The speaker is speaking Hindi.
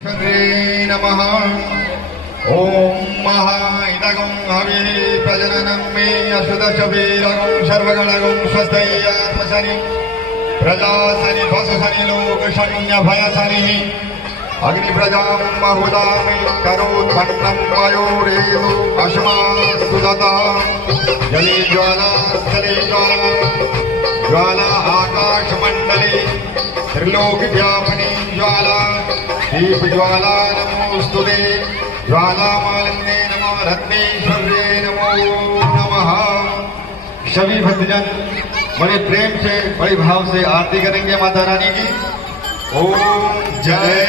श्री नमः। ओम महाइदगं हविः प्रजननं मे असुदशवीरगं सर्वगणगं स्वस्तयात्मसनि प्रजासनि वसुसनि लोकशन्यभयसनिः अग्निप्रजां बहुदामि करोत्पन्नं मयोरेदु अस्मास्तु ततः जले ज्वाला स्थले ज्वाला ज्वाला आकाशमण्डले त्रिलोकव्यापिनी ज्वाला दीप ज्वाला नमोस्तुते ज्वालामालिन्ये नमो रत्नेश्वर्ये नमो नमः। सभी भक्तजन बड़े प्रेम से बड़े भाव से आरती करेंगे माता रानी की। ओम जय